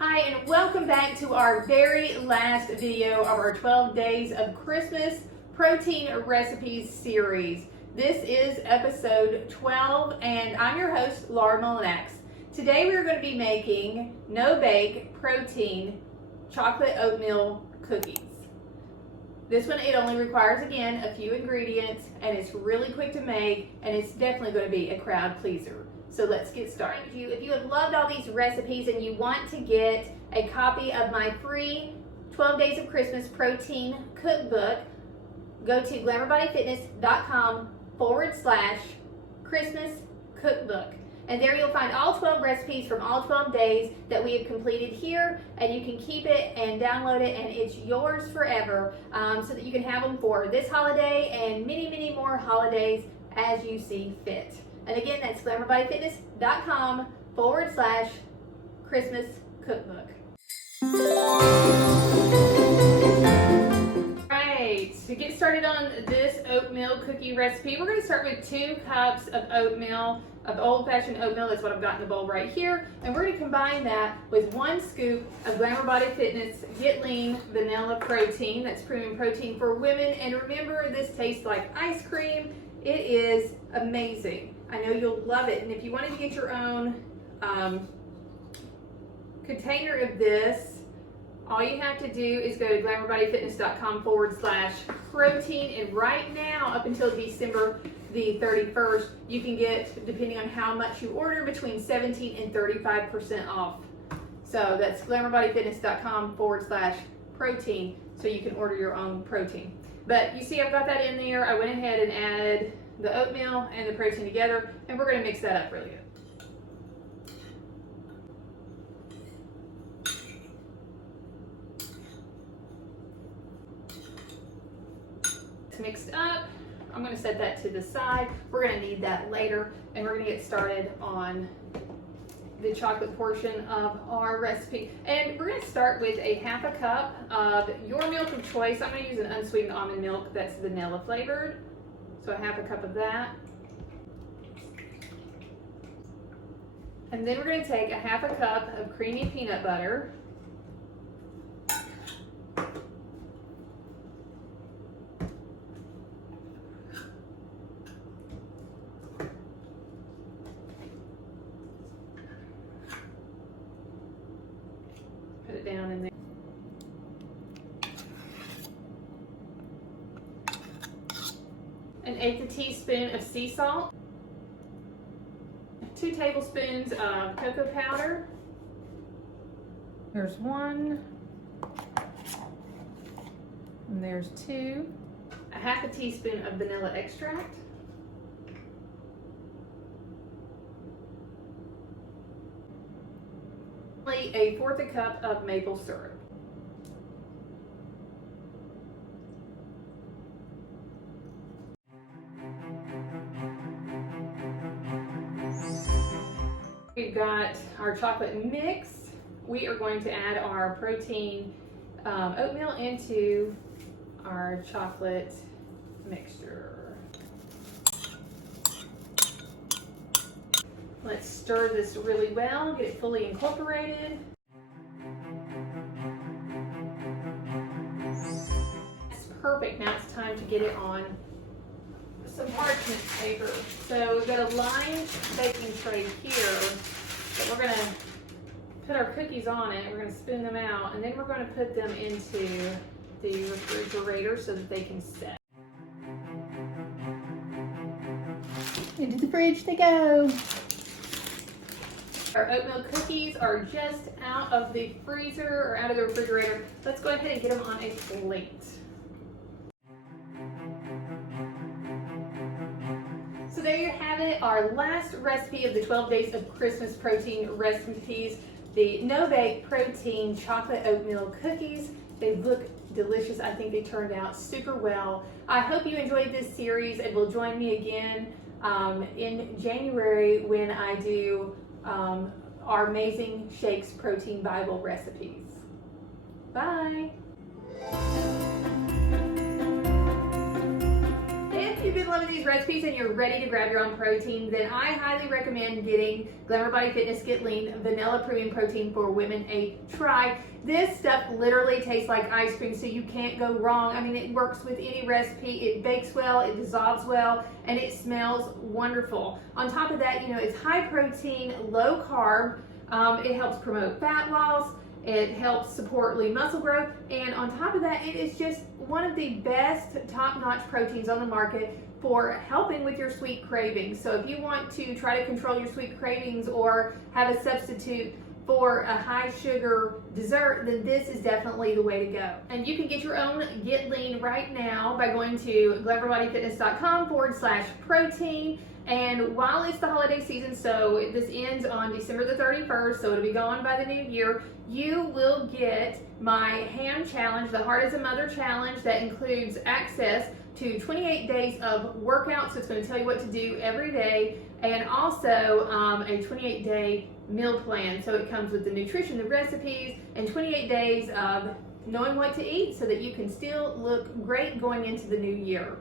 Hi, and welcome back to our very last video of our 12 Days of Christmas Protein Recipes series. This is episode 12, and I'm your host, Laura Mullinax. Today we're going to be making no-bake protein chocolate oatmeal cookies. This one, it only requires, again, a few ingredients, and it's really quick to make, and it's definitely going to be a crowd pleaser. So let's get started. If you have loved all these recipes and you want to get a copy of my free 12 Days of Christmas Protein Cookbook, go to glamourbodyfitness.com/Christmas Cookbook. And there you'll find all 12 recipes from all 12 days that we have completed here, and you can keep it and download it, and it's yours forever, so that you can have them for this holiday and many, many more holidays as you see fit. And again, that's glamourbodyfitness.com/Christmas Cookbook. Alright, to get started on this oatmeal cookie recipe, we're going to start with 2 cups of oatmeal, of old-fashioned oatmeal. That's what I've got in the bowl right here. And we're going to combine that with 1 scoop of Glamour Body Fitness Get Lean Vanilla Protein. That's premium protein for women. And remember, this tastes like ice cream. It is amazing. I know you'll love it. And if you wanted to get your own container of this, all you have to do is go to glamourbodyfitness.com/protein. And right now, up until December the 31st, you can get, depending on how much you order, between 17 and 35% off. So that's glamourbodyfitness.com/protein, so you can order your own protein. But you see, I've got that in there. I went ahead and added the oatmeal and the protein together, and we're going to mix that up really good. It's mixed up. I'm going to set that to the side. We're going to need that later, and we're going to get started on the chocolate portion of our recipe. And we're going to start with a 1/2 cup of your milk of choice. I'm going to use an unsweetened almond milk that's vanilla flavored. So a 1/2 cup of that. And then we're going to take a 1/2 cup of creamy peanut butter. Put it down in there. An 1/8 teaspoon of sea salt, 2 tablespoons of cocoa powder. There's 1, and there's 2. A 1/2 teaspoon of vanilla extract. A 1/4 cup of maple syrup. We've got our chocolate mix. We are going to add our protein oatmeal into our chocolate mixture. Let's stir this really well, get it fully incorporated. That's perfect. Now it's time to get it on some parchment paper. So we've got a lined baking tray here that we're going to put our cookies on it. We're going to spoon them out, and then we're going to put them into the refrigerator so that they can set. Into the fridge they go. Our oatmeal cookies are just out of the freezer or out of the refrigerator. Let's go ahead and get them on a plate. So there you have it, our last recipe of the 12 Days of Christmas Protein Recipes, the no-bake protein chocolate oatmeal cookies. They look delicious. I think they turned out super well. I hope you enjoyed this series and will join me again in January when I do our Amazing Shakes Protein Bible recipes. Bye. If If you've been loving these recipes and you're ready to grab your own protein, then I highly recommend getting Glamour Body Fitness Get Lean Vanilla Premium Protein for Women a try. This stuff literally tastes like ice cream, so you can't go wrong. I mean, it works with any recipe. It bakes well, it dissolves well, and it smells wonderful. On top of that, it's high protein, low carb. It helps promote fat loss. It helps support lean muscle growth, and on top of that, it is just one of the best top-notch proteins on the market for helping with your sweet cravings. So if you want to try to control your sweet cravings or have a substitute for a high sugar dessert, then this is definitely the way to go. And you can get your own Get Lean right now by going to glamourbodyfitness.com/protein. And while it's the holiday season, so this ends on December the 31st, so it'll be gone by the new year, you will get my ham challenge, the Heart as a Mother challenge, that includes access to 28 days of workouts. So it's going to tell you what to do every day, and also a 28-day meal plan. So it comes with the nutrition, the recipes, and 28 days of knowing what to eat so that you can still look great going into the new year.